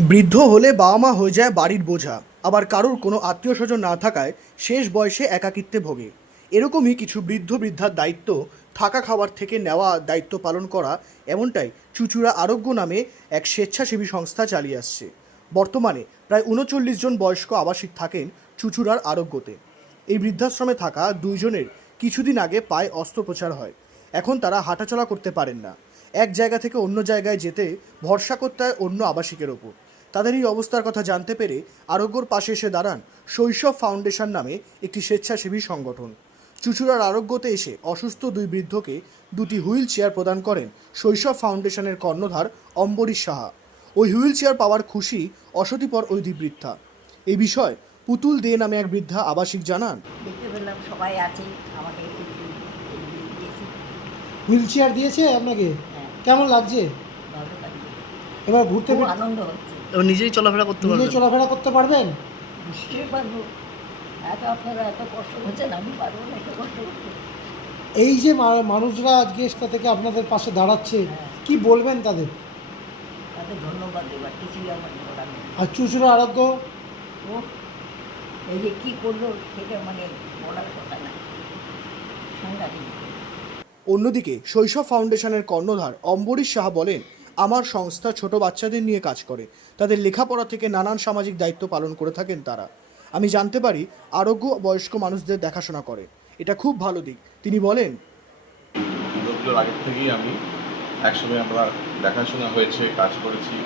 বৃদ্ধ হলে বাবা মা হয়ে যায় বাড়ির বোঝা। আবার কারোর কোনো আত্মীয় স্বজন না থাকায় শেষ বয়সে একাকিত্বে ভোগে। এরকমই কিছু বৃদ্ধ বৃদ্ধার দায়িত্ব থাকা খাবার থেকে নেওয়া দায়িত্ব পালন করা এমনটাই চুচুড়া আরোগ্য নামে এক স্বেচ্ছাসেবী সংস্থা চালিয়ে আসছে। বর্তমানে প্রায় উনচল্লিশ জন বয়স্ক আবাসিক থাকেন চুচুড়ার আরোগ্যতে। এই বৃদ্ধাশ্রমে থাকা দুইজনের কিছুদিন আগে পায়ে অস্ত্রোপচার হয়। এখন তারা হাঁটাচলা করতে পারেন না। এক জায়গা থেকে অন্য জায়গায় যেতে ভরসা করতে হয় অন্য আবাসিকের ওপর। তাদের এই অবস্থার কথা জানতে পেরে আরোগ্যর পাশে এসে দাঁড়ান শৈশব ফাউন্ডেশন নামে একটি স্বেচ্ছাসেবী সংগঠন। চুচুড়ার আরোগ্যতে এসে অসুস্থ দুই বৃদ্ধকে দুটি হুইল চেয়ার প্রদান করেন শৈশব ফাউন্ডেশনের কর্ণধার অম্বরীশ সাহা। ওই হুইল চেয়ার পাওয়ার খুশি অসতিপর ওই দুই বৃদ্ধা এই বিষয় পুতুল দে নামে এক বৃদ্ধা আবাসিক জানান। দেখতে পেলাম সবাই আছে আমাকে হুইল চেয়ার দিয়েছে আপনাকে? হ্যাঁ। কেমন লাগছে? এবার ঘুরতে আনন্দ হচ্ছে। নিজেই চলাফেরা করতে পারবেন চলাফেরা করতে পারবেন? নিশ্চয়ই পারব। এত আপনারা এত কষ্ট করছেন আমি পারব না এত কষ্ট এই যে মানুষরা আজকে এটা থেকে আপনাদের পাশে দাঁড়াচ্ছে কি বলবেন তাদের? তাদের ধন্যবাদ দেবার কিছুই আমার আর চুচুড়ো আরোগ্য ও এই যে কী করল সেটা মানে বলার কথা না। সাংঘাতিক। অন্যদিকে শৈশব ফাউন্ডেশনের কর্ণধার অম্বরীশ সাহা বলেন আমার সংস্থা ছোট বাচ্চাদের নিয়ে কাজ করে। তাদের লেখাপড়া থেকে নানান সামাজিক দায়িত্ব পালন করে থাকেন তারা। আমি জানতে পারি, আরোগ্য বয়স্ক মানুষদের দেখাশোনা করে। এটা খুব ভালো দিক। তিনি বলেন দুর্গাপুজোর আগের থেকেই আমি একসময় আমরা দেখাশোনা হয়েছে, কাজ করেছি।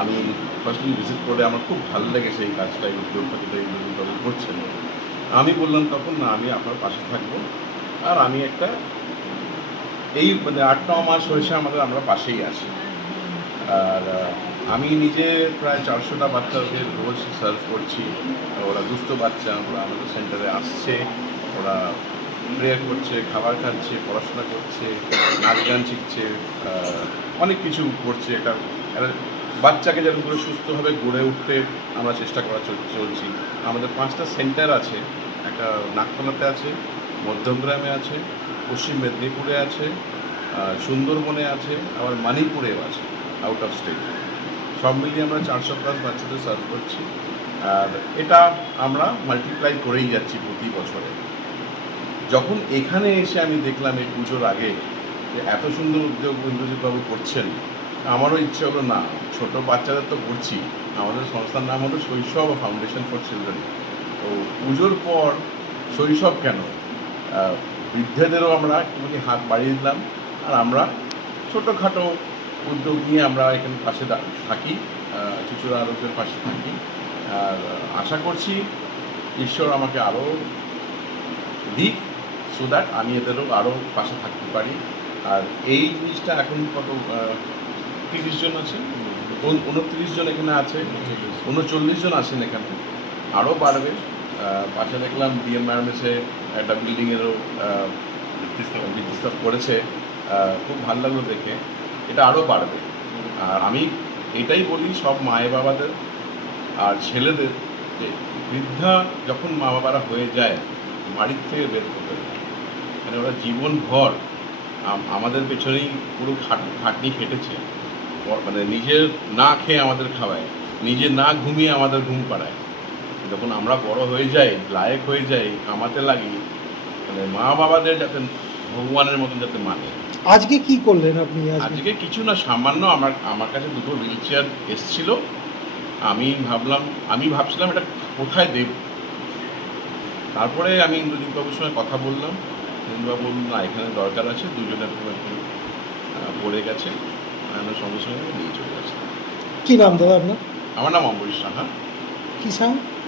আমি ফার্স্টলি ভিজিট করে আমার খুব ভালো লেগেছে এই কাজটা, এই দুর্গাপুজো করছেন। আমি বললাম তখন, না, আমি আপনার পাশে থাকব। আর আমি একটা এই মানে আট ন মাস হয়েছে আমাদের, আমরা পাশেই আছি। আর আমি নিজে প্রায় চারশোটা বাচ্চাকে রোজ সার্ভ করছি। ওরা দুস্থ বাচ্চা, ওরা আমাদের সেন্টারে আসছে। ওরা প্রেয়ার করছে, খাবার খাচ্ছে, পড়াশোনা করছে, নাচ গান শিখছে অনেক কিছু করছে। একটা বাচ্চাকে যেন করে সুস্থভাবে গড়ে উঠতে আমরা চেষ্টা করা চল- চলছি। আমাদের পাঁচটা সেন্টার আছে। একটা নাগতলাতে আছে মধ্যমগ্রামে আছে, পশ্চিম মেদিনীপুরে আছে সুন্দরবনে আছে, আবার মানিপুরেও আছে আউট অফ স্টেট সব মিলিয়ে আমরা চারশো প্লাস বাচ্চাদের সার্ভ করছি। আর এটা আমরা মাল্টিপ্লাই করেই যাচ্ছি প্রতি বছরে। যখন এখানে এসে আমি দেখলাম এই পুজোর আগে যে এত সুন্দর উদ্যোগ ইন্দ্রজিৎবাবু করছেন, আমারও ইচ্ছে হলো, না, ছোট বাচ্চাদের তো করছি। আমাদের সংস্থার নাম হলো শৈশব ফাউন্ডেশন ফর চিলড্রেন তো পুজোর পর শৈশব কেন? বৃদ্ধদেরও আমরা একটুখানি হাত বাড়িয়ে দিলাম। আর আমরা ছোটোখাটো উদ্যোগ নিয়ে আমরা এখানে পাশে থাকি চুচুড়া আরোগ্যের পাশে থাকি। আর আশা করছি ঈশ্বর আমাকে আরও দিক সো দ্যাট আমি এদেরও আরও পাশে থাকতে পারি। আর এই জিনিসটা এখন কত তিরিশ জন আছে? উনত্রিশ জন এখানে আছে উনচল্লিশ জন আছেন এখানে। আরও বাড়বে। পাশে দেখলাম ম্যাডাম একটা বিল্ডিংয়েরও বিদ্যুৎ করেছে। খুব ভালো লাগল দেখে। এটা আরও বাড়বে। আর আমি এটাই বলি সব মায়ে বাবাদের আর ছেলেদের যে বৃদ্ধা যখন মা বাবারা হয়ে যায় বাড়ির থেকে বের করতে মানে ওরা জীবনভর আম- আমাদের পেছনেই পুরো খাট খাটনি খেটেছে। মানে নিজের না খেয়ে আমাদের খাওয়ায় নিজে না ঘুমিয়ে আমাদের ঘুম পাড়ায়। যখন আমরা বড় হয়ে যাই লায়ক হয়ে যাই কামাতে লাগি মানে মা বাবাদের যাতে ভগবানের মতন যাতে মানে। আজকে কি করলেন আপনি? আজকে? কিছু না সামান্য আমার আমার কাছে দুটো হুইল চেয়ার এসছিল। আমি ভাবলাম আমি ভাবছিলাম এটা কোথায় দেব? তারপরে আমি ইন্দ্রজিৎ বাবুর সঙ্গে কথা বললাম। ইন্দ্রবাবু না এখানে দরকার আছে দুজনের খুব একটু পড়ে গেছে। আমি সঙ্গে সঙ্গে নিয়ে চলে আসি। কি নাম দাদা আপনার? আমার নাম অম্বরীশ সাহা। কি সাং